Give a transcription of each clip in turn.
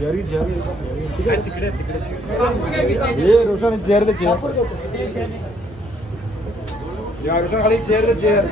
Jerry Jerry तिकडे ये Roshan chair दे chair या रोशन खाली चेयर दे चेयर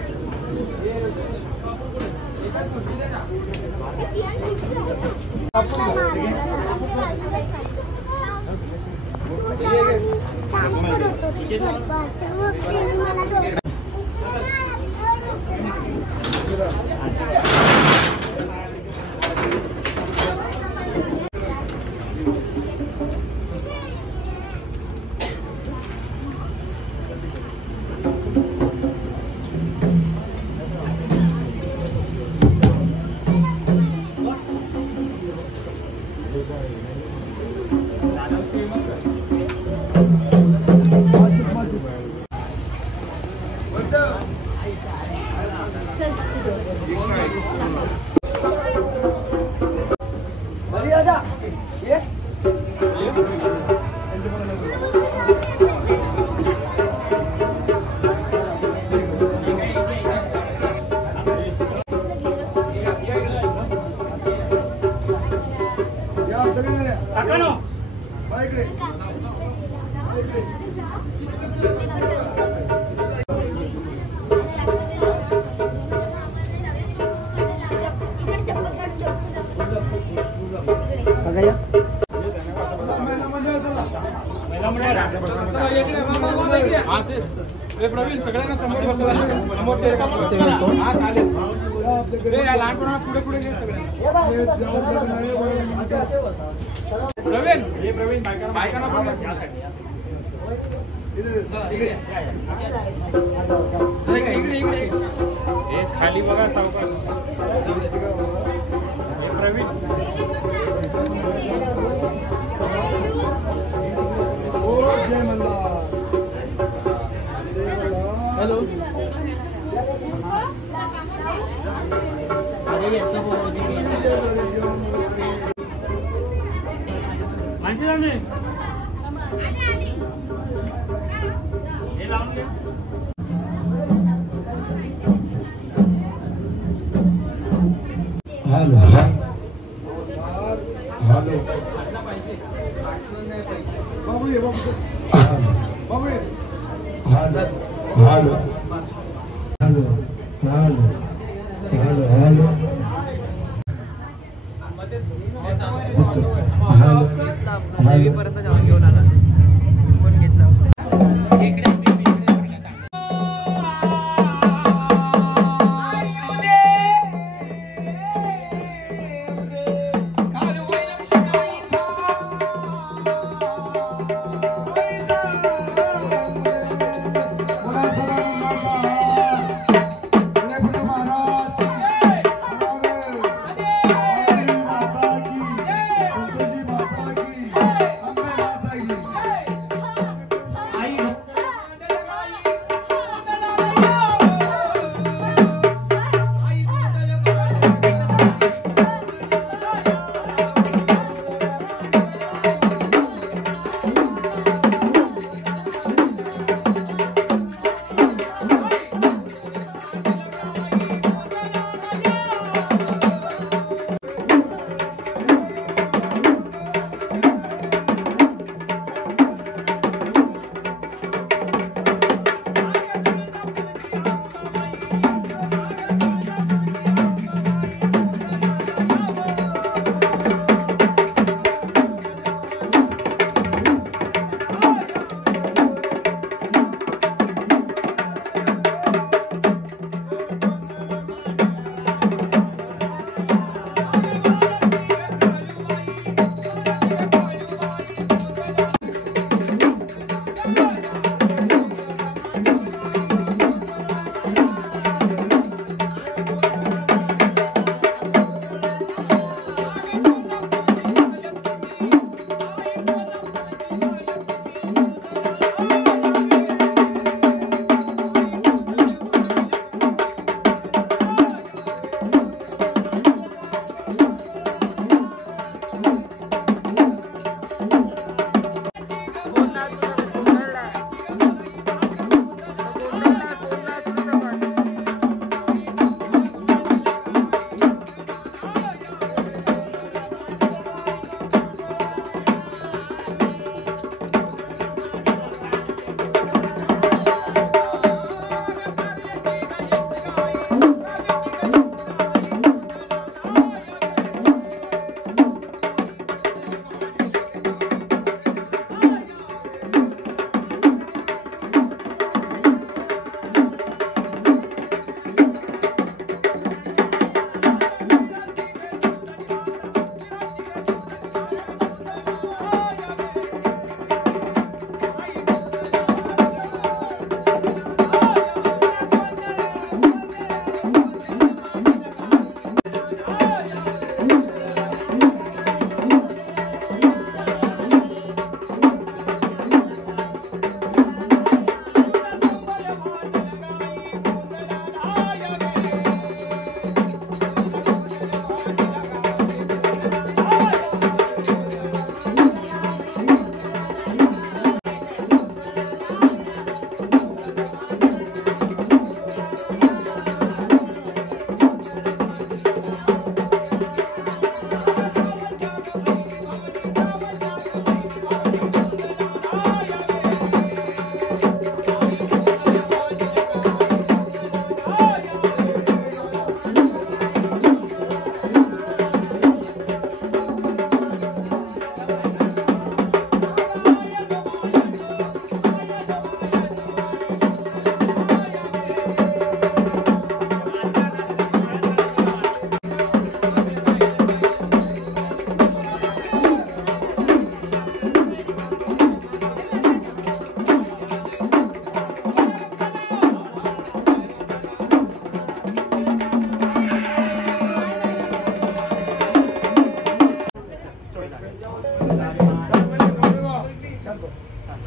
प्रवीण सगळ्यांना समोर बसवा समोर ते हा चालेल रे या लहानपणा पुढे पुढे घे सगळ्यांना प्रवीण हे प्रवीण बायकांना पण या साइड इकडे इकडे हे खाली बघा सावकाश हे प्रवीण ओ जय Malhar hello hello hello hello hello hello hello पर्यंत जाऊन घेऊन आला कोण घेतला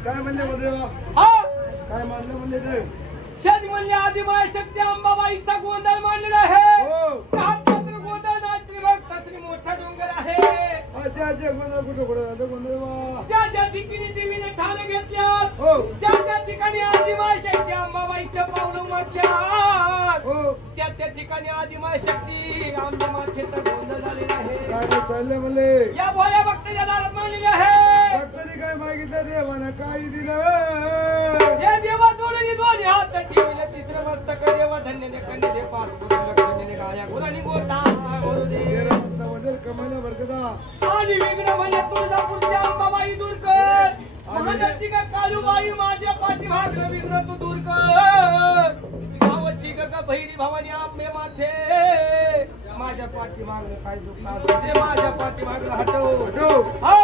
काय म्हणले बोल रे बा? काय मानलं म्हणले ते? शेत म्हणले आदिमाय शक्ती अंबाबाईचा गोंधळ मानलेला आहे. हो. मात्र गोंधळ नाही भक्त श्री मोठा डोंगर आहे. असे गोंधळ कुठं कुठं झालं गोंधळ बा? ज्या ज्या ठिकाणी देवीने ठाण घेतल्या, हो. ज्या ठिकाणी आदिमाय शक्ती अंबाबाईच्या पावलं म्हटल्या, हो. त्या ठिकाणी आदिमाय शक्ती आमच्या माथेचा गोंधळ झालेला आहे. काय चाललंय म्हणले? या भोळ्या भक्ताच्या दारात मानलेले आहे. भक्तांनी काय मागितलं देवानं काय दिलं? हे देवा जोडणी दोन्ही हात ठेवले, तिसरं मस्तक देवा धन्य दे कन्या दे, पाच पुरुष लक्ष्मी दे, गाया गुरांनी गोरता करू दे. तेरा वजन कमायला बरकता आणि विघ्न म्हणजे तुळजापूरच्या अंबाबाई दूर कर, महानची का कालूबाई माझ्या पाठीमाग विघ्न तू दूर कर. गावची का भैरी भवानी आंबे माथे माझ्या पाठीमाग काय दुःख असते ते माझ्या पाठीमाग हटव. हा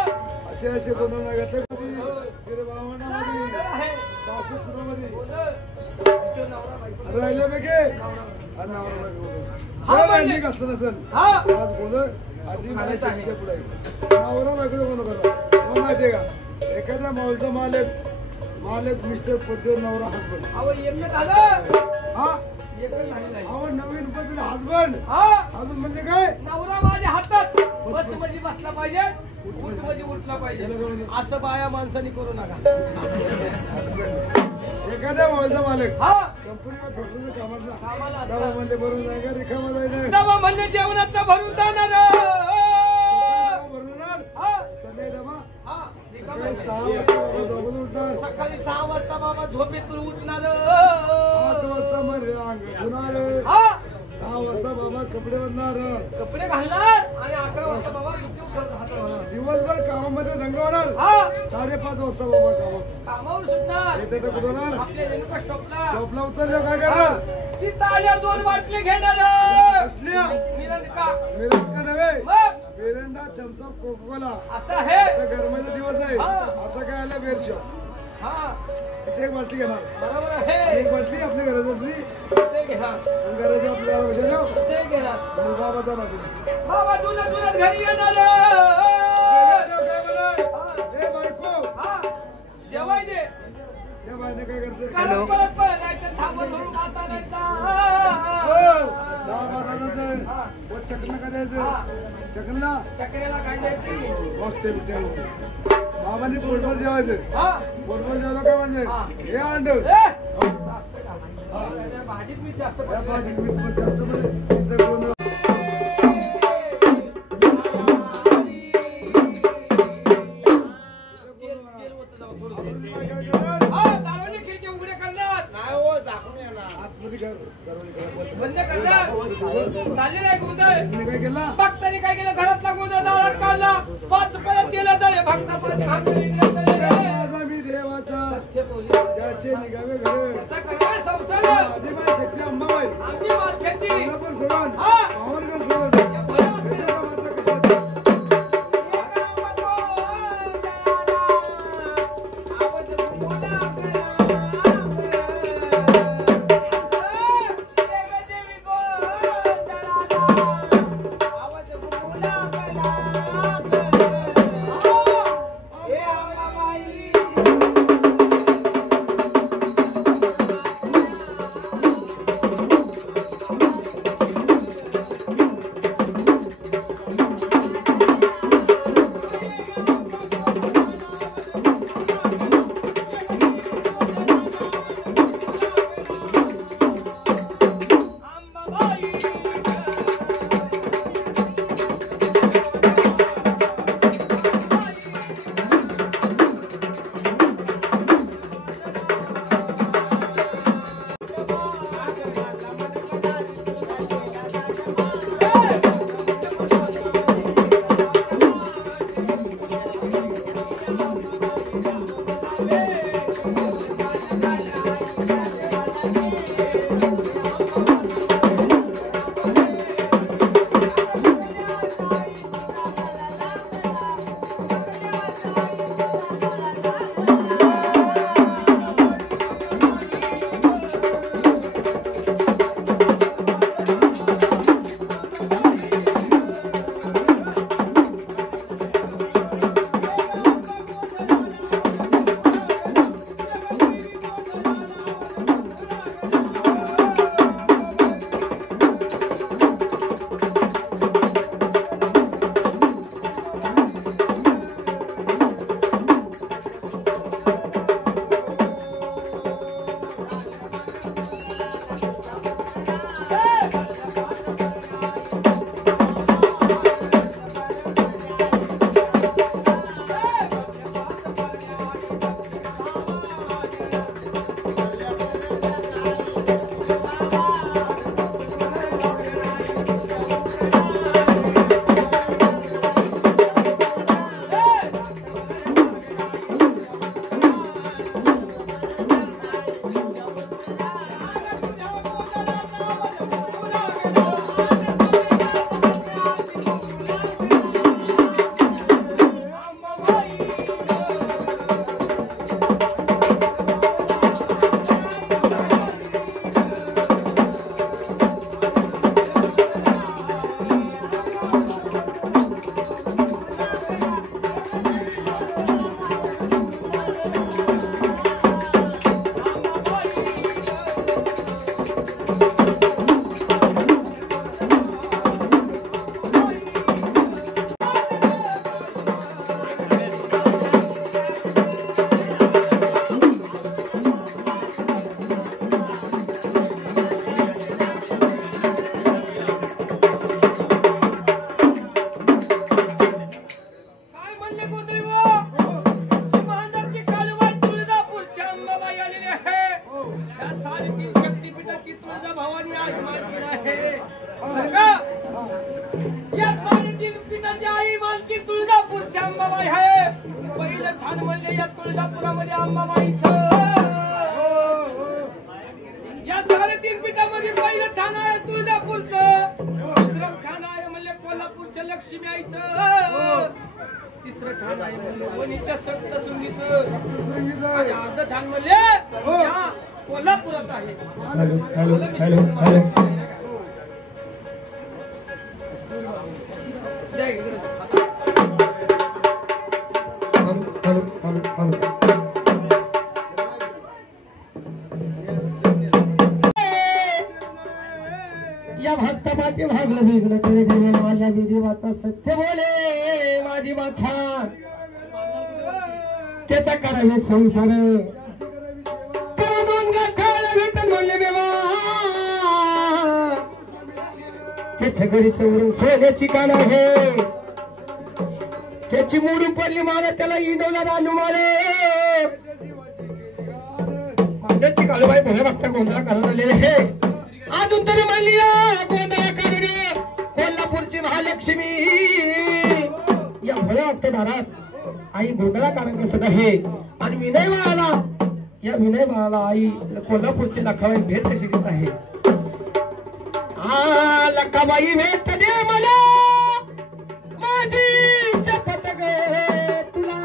असे असे गोंधळ नाही घातले तेरे बावणामध्ये सासू सुनामध्ये राहिले बेके आणि नवरा बायको भांडी घातलं नसेल आज गोंधळ आधी मला शिकते पुढे नवरा बायको गोंधळ करला. मग माहितीये का एखाद्या माऊलचा मालक मिस्टर पद्धत नवरा हसबंड हा आवड नवीन पद्धत हसबंड अजून म्हणजे काय नवरा माझ्या हातात बस म्हणजे बसला पाहिजे, उठ म्हणजे उठला पाहिजे, असं बाया माणसाने करू नका. एखाद्या माऊलचा मालक कंपनीवर फॅक्टरीच्या कामाला दवा म्हणले भरून जाय का रिकामा जाय दवा म्हणले जेवणाचा भरून जाणार संध्याकाळी डबा सकाळी सकाळी 6 वाजता बाबा झोपून उठणार सकाळी 6 वाजता बाबा झोपेतून उठणार 8 वाजता मग अंग धुणार 10 वाजता बाबा कपडे बदलणार कपडे घालणार आणि 11 वाजता बाबा दिवसभर कामामध्ये रंग होणार 5:30 वाजता बाबा कामावर सुटणार येते तर कुठं होणार आपल्या रेणुका स्टॉपला शॉपला उतरल्यावर काय करणार तिथं आल्यावर 2 बाटली घेणार कसल्या मिरंडका नव्हे मग मिरिंडा थम्सअप कोकोला असं आहे. आता गरमाचा दिवस आहे आता काय आलं बेर शॉप इथे एक बाटली घेणार बरोबर आहे. एक बाटली आपल्या घरातली ते घ्या घराच्या आपल्याला बसायला ते घ्या बाबा जाणार बाबा तुला घरी येणार जेवाय दे त्या बाईने काय करते परत पळायचं थांबून म्हणून आता नाही चकला का द्यायचं चकला चकऱ्याला काय द्यायचं बघते बाबांनी पोटभर जेवायचं पोटभर जेवलं काय म्हणजे हे अंड भाजीत मीठ जास्त जास्त म्हणजे बंद करणार चालले नाही गोंधळ काय केला भक्तांनी काय केलं घरातला गोंधळ दारात काढला 5 रुपयाला केलं तळे भक्ता मी देवाचा सत्य बोलले त्याचे निघावे घर आता करावे संसार आदिमाय शक्ती अंबाबाई आमची माथ्याची पण सोडून हा पावरकर सोडून या भोळ्या भक्ताला तीन पिठाची आई मालकी तुळजापूरच्या अंबाबाई आहे. पहिलं ठाण म्हणले या तुळजापुरामध्ये अंबाबाईचं. या 3.5 पिठामध्ये पहिलं ठाण आहे तुळजापूरचं. दुसरं ठाण आहे म्हणले कोल्हापूरच्या लक्ष्मी आईचं. तिसरं ठाण आहे म्हणले वणीच्या सप्तशृंगीचं. आणि अर्ध ठाण म्हणले या कोल्हापुरात आहे. या भक्त माते भागलं वेगळं करे देवे माझ्या विदेवाचा सत्य बोले माझी माथा त्याचा करावे संसार दोन गास खायला भेटन बोलले बेवा त्याच्या घरी चौरंग सोन्याची कान आहे त्याची मोडून पडली मारा त्याला इंडवला रानू मारे माझ्याची कालूबाई भोळे भक्ता गोंधळा करायला आलेले हे अजून तरी म्हणली गोंधळा करणे कोल्हापूरची महालक्ष्मी या भोळ्या भक्तदारात आई गोंधळा कारण कसं आहे. आणि विनय बाळाला या विनय बाळाला आई कोल्हापूरची लखाबाई भेट कशी देत आहे. लखाबाई भेट दे मला माझी शपथ गे तुला.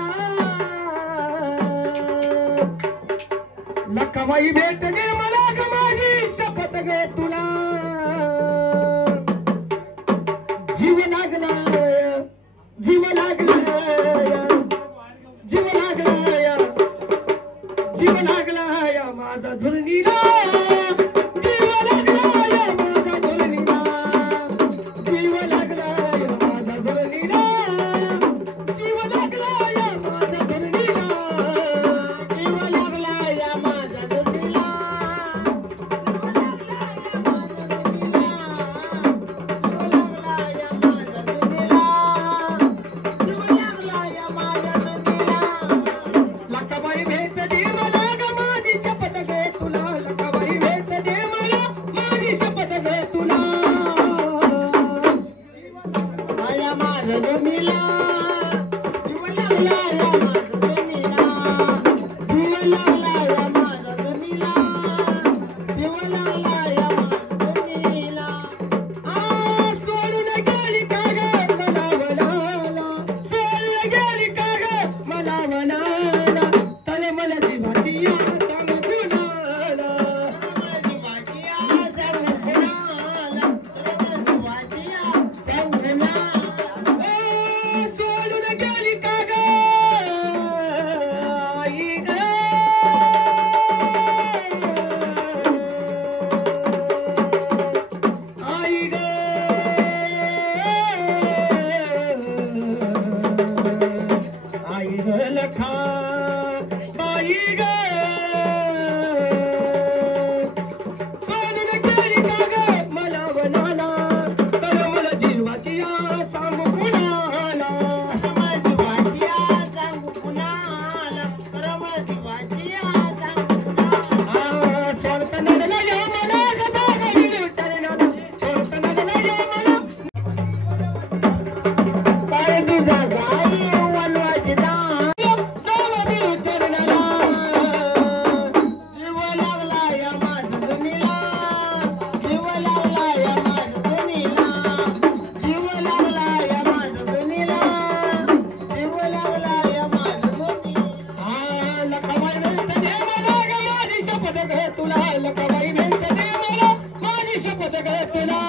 लखाबाई भेट दे मला ग माझी शपथ गे तुला. जीव लागला जीव लागला जीव लागला जीव लागला या माझा झुरणीला. जीव लागला या माझा झुरणीला. जीव लागला या माझा झुरणीला. जीव लागला या माझा झुरणीला. जीव लागला या माझा झुरणीला. लखाबाई भेट दे मला ग माझी शपथ गे तुला. लखाबाई भेट दे मला माझी शपथ गे तुला. आया माझा जमीला जीव लागला या माझा जमीला. जीव लागला या माझा जमीला. जीव लागला या माझा जमीला. सोडून गेली का ग मला म्हणाला. सोडून गेली का ग मला म्हणाला. तले मला जीवाची सांग कुणाला. जीवाची सांग कुणाला. जीवाची सांग कुणाला. सोडून गेली का ग आई ग. आई ग आई ग लखा बाई ग. सोडून गेली का ग मला बनाला. तर मला जीवाची सांगू कुणाला. जीवाची सांगू कुणाला. तर मला जीवाची सांगू कुणाला. सोडताना या मला कसा घरी विचारणाला. सोडताना या मला पाय तुझा गाई वनवाची दान जावं विचारणाला. जीव लागला या माझा जमीला. जीव लागला या माझा जमीला. जीव लागला या माझा जमीला. जीव लागला या माझा जमीला. लखाबाई भेट दे मला ग माझी शपथ गे तुला. लखाबाई भेट दे मला माझी शपथ गे तुला.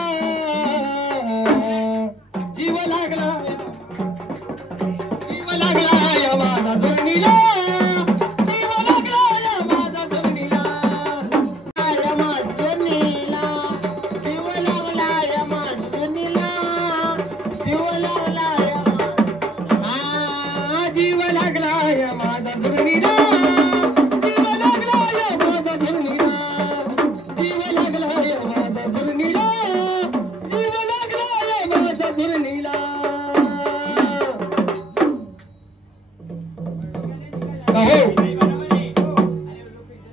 जीव लागला जीव लागला या माझा जमिनीला. जीव लागला या माझा जमिनीला. या माझा जमिनीला. जीव लागला या माझा जमिनीला. जीव लागला या जीव लागला या माझा जमिनीला. जीव लागला या माझा जमिनीला. जीव लागला या माझा जमिनीला. जीव लागला या माझा जमिनीला.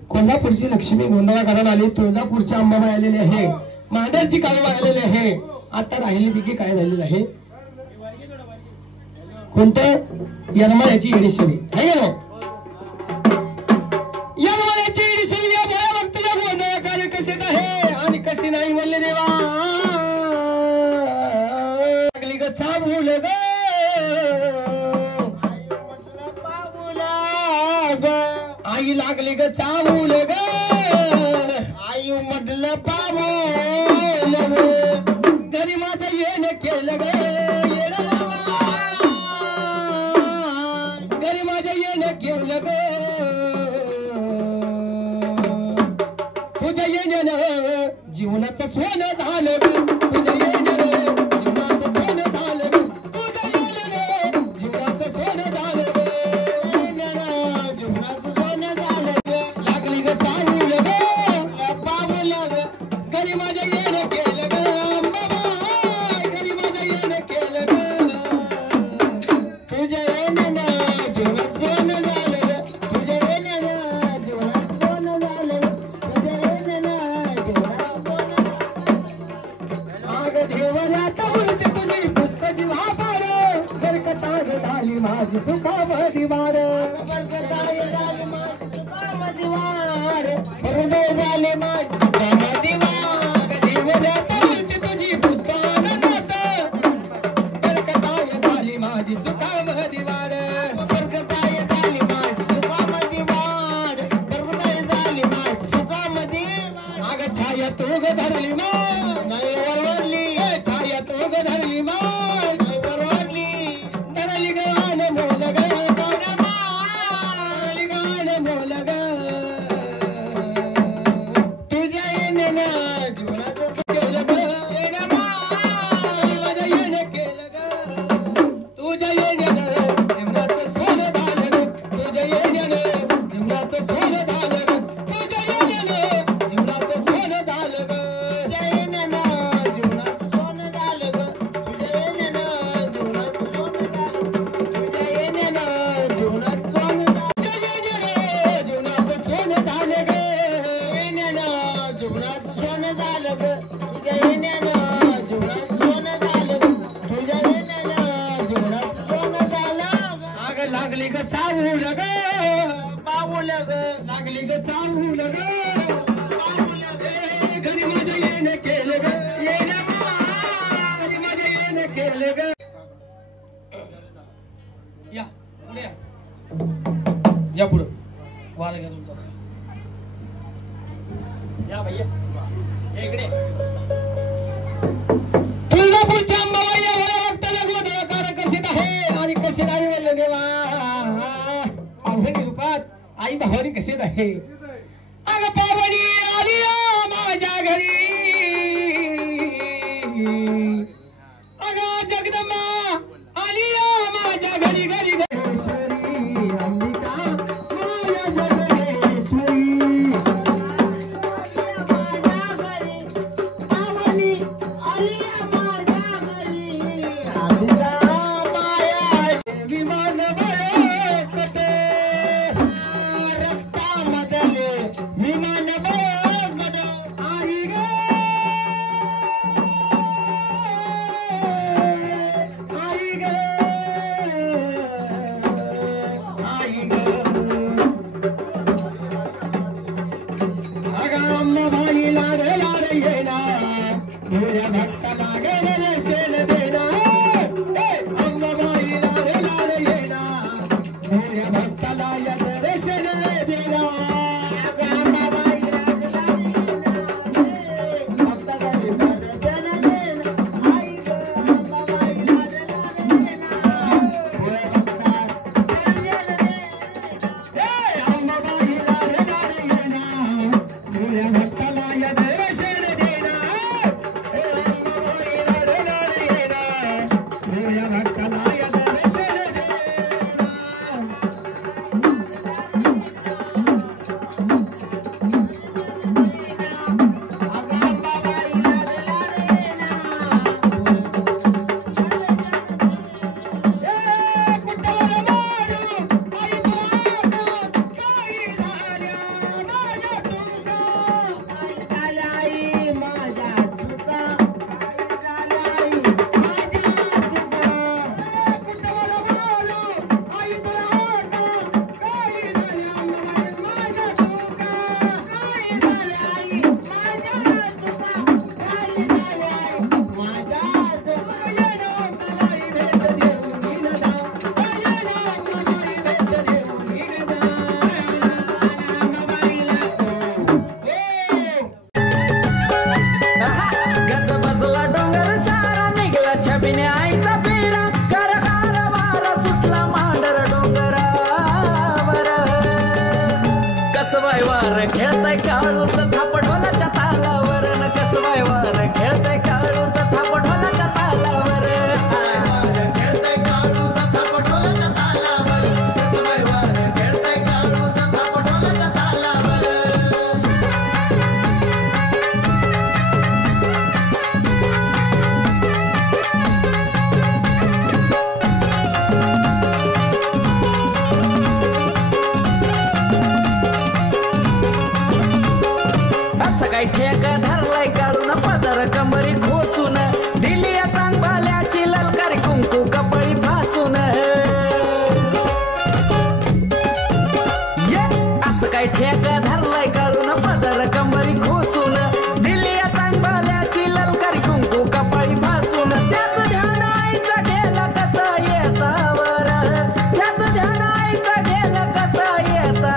कोल्हापूरची लक्ष्मी गोंधळा करायला आली. तुळजापूरची अंबाबाई आलेली आहे. मांडरची काळूबाई आलेली आहे. आता राहिली पिकी काय झालेली आहे. कोणतं यनमायाची येडेश्वरी आहे ना यनमायाची येडेश्वरी या भया भक्ताला गोंधळ कार्य कसे आहे आणि कसे नाही म्हणले देवा लागली ग चाबूल ग आई लागली ग चाबूल ग आई म्हटलं पाबूल घरी माझ्या येणे केलं ग घरी माझ्या येणे केलं ग तुझ्या येण्यानं जीवनाचं सोनं झालं ग तुझ्या येण्यानं जीवनाचं सोनं झालं ग तुझ्या येण्यानं जीवनाचं सोनं झालं ग येण्यानं जीवनाचं सोनं झालं ग लागली ग चांगलं ग पावलं ग घरी माझ्या येणं केलं ग बाबा घरी माझ्या येणं केलं ग तुझ्या येण्यानं जीवनाचं सोनं झालं ग तुझ्या येण्यानं जीवनाचं सोनं झालं ग तुझ्या येण्यानं जीवनाचं आग देवरात मूर्ती तुझी पुस्तकी वापर बरकताय झाली माझी सुखामधी वार बरकताय झाली माझी सुखामधी वार हृदय झाले माझी सुखामधी वार देवरात मूर्ती तुझी पुस्तकानात बरकताय झाली माझी सुखामधी वार बरकताय झाली माझी सुखामधी वार बरकताय झाली माझी सुखामधी आग छाया तू ग धरली नाही वरवरली छाया तू ग धरली नाही वरवरली धरली गाण मोल ग धरली गाण मोल ग तुझ्या येण्यानं जीवनाचं सुख केलं ग येण्या माझ्या येणं केलं ग तुझ्या येण्यानं जीवनाचं सोनं झालं ग तुझ्या येण्यानं जीवनाचं सोनं झालं ग तुझ्या येण्यानं जीवनाचं सोनं झालं ग तुझ्या येण्यानं जीवनाचं सोनं झालं ग तुझ्या येण्यानं जीवनाचं सोनं झालं तुझ्या येण्यानं जीवनाचं सोनं झालं जीवनाचं सोनं झालं ग येण्यानं जीवनाचं सोनं झालं ग तुझ्या येण्यानं जीवनाचं सोनं झालं ग तुझ्या येण्यानं जीवनाचं सोनं झालं आग लागली ग चावूल ग पाऊल ग लागली ग चावूल ग पाऊल ग घरी माझ्या येणं केलं ग येणं घरी माझ्या येणं केलं ग या पुढे या पुढं वारा घ्या तुमचा या भैया या इकडे तुळजापूरच्या अंबाबाई या भल्या भक्ताला गोंधळकार कसे आहे आणि कसे नाही म्हणलं देवा पाहुणी रूपात आई भावानी कसे आहे अग पावणी आली माझ्या घरी अग जगदंबा आली माझ्या घरी घरी घरेश्वरी अंबिका माया जगदेश्वरी विमान बळकटे रक्तामधले विमान बळकट आई ग आई ग आई ग अगं अंबाबाई लाड लाड येणार तुझ्या भक्ताला गेलेले शेल देणार अंबाबाई लाड लाड येणार तुझ्या भक्ताला येलेले शेल देणार अंबाबाई लाड लाड येणार भक्ताला दर्शन देणार आई ग अंबाबाई लाड लाड येणार तुझ्या भक्ताला दर्शन देणार अंबाबाई लाड लाड येणार तुझ्या भक्ताला येलेले शेल देणार अंबाबाई लाड लाड येणार तुझ्या भक्ताला येलेले शेल देणार खेळताय काळूच थापडोलाच्या तालावर न कसवाय वार खेळताय काळूच थापडोलाच्या तालावर खेळताय काळूच थापडोलाच्या तालावर कसवाय वार खेळताय काळूच थापडोलाच्या तालावर सकाळी ठेका धरलाय काढून पदर कंबरी खोसून दिली चांगल्याची ललकारी कुंकू कपळी फासून असं काय ठेका धरलाय काढून पदर कंबरी खोसून दिली चांगल्याची ललकारी कुंकू कपळी फासून त्यात ध्यान आईचा गेला कसा येतावर त्यात ध्यान आईचा गेला कसा येता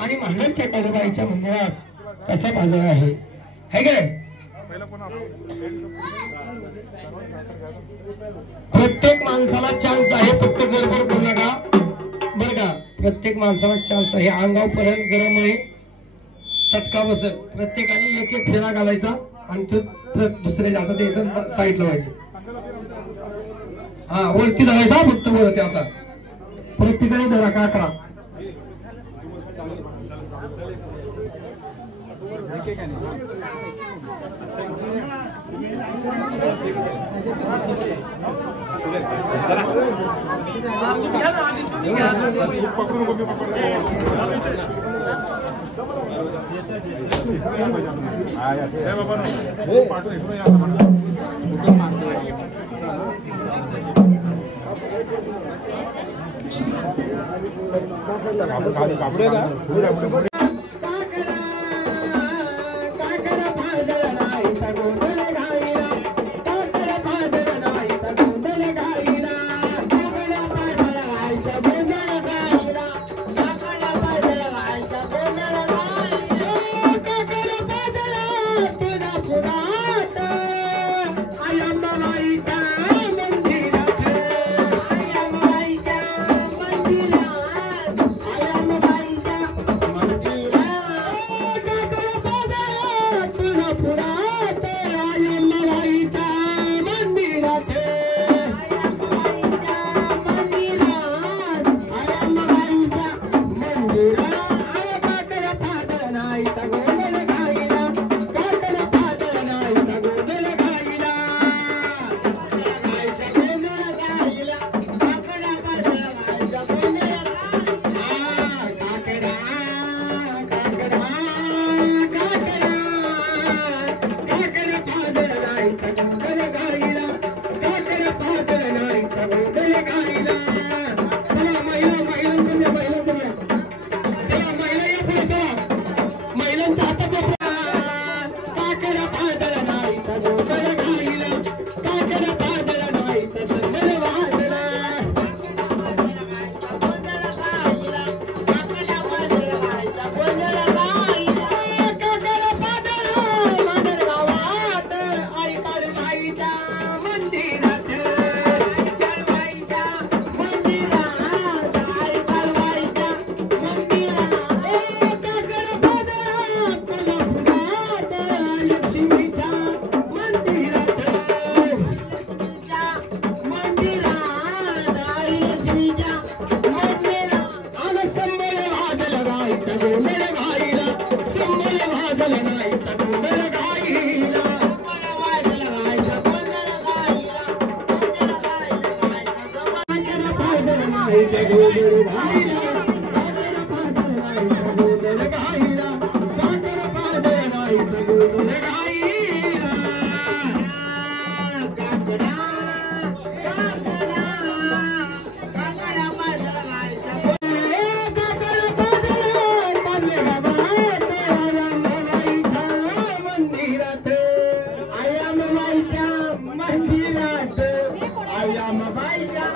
आणि महाराजच्या काळूबाईच्या मंदिरात कसा बाजार आहे काय प्रत्येक माणसाला चान्स आहे फक्त बरोबर बोलू नका बरं का प्रत्येक माणसाला चान्स आहे अंगाव पर्यंत गरम आहे चटका बसत प्रत्येकाने एक एक फेरा घालायचा आणि तो दुसऱ्या हातात द्यायचा साईडला व्हायचं हा वरती धरायचा फक्त वरती असा प्रत्येकाने धरा का करा गाईचा गोंधळ घाईला काकड पाजळ गाईचा गोंधळ घाईला काकड पाजळ गाईचा गोंधळ घाईला काकडा काकडा काकडा पाजळ गाईचा काकड पाजळ पाजळ गावात आयामाबाईच्या मंदिरात आयामाबाईच्या मंदिरात आयामाबाईच्या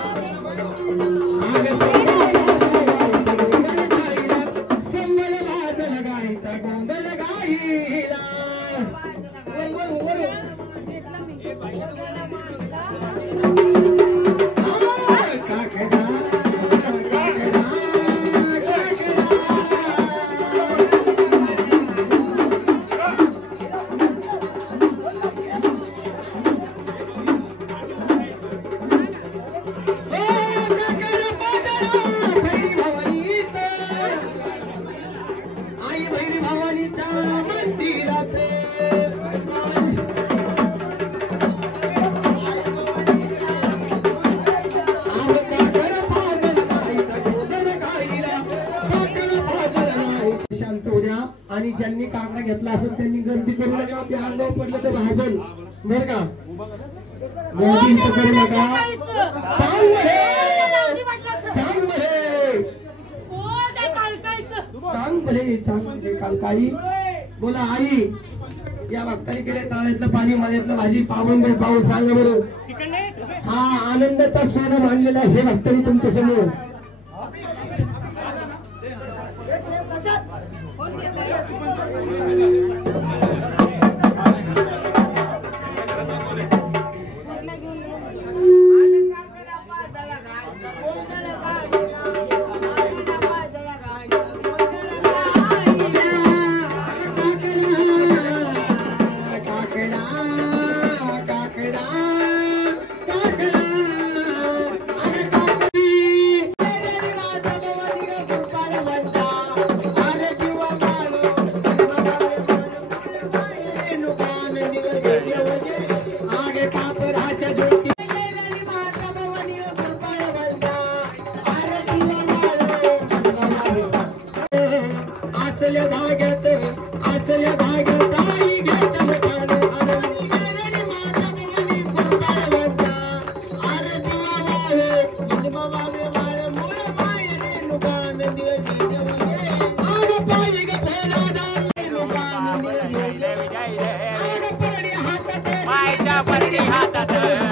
आणि ज्यांनी काकडा घेतला असेल त्यांनी गर्दी करू नका. आपल्या अंगावर पडलं तर भाजल बर का. गर्दी करू नका. चांगले चांगले चांगले कालकाई बोला आई. या भक्तांनी केले तळ्यातलं पाणी मळ्यातलं भाजी पावन बाई पाऊस सांगा बरं. हा आनंदाचा सोनं मांडलेला हे भक्तांनी तुमच्या समोर. असल्या धाग्यात आई घेत हातात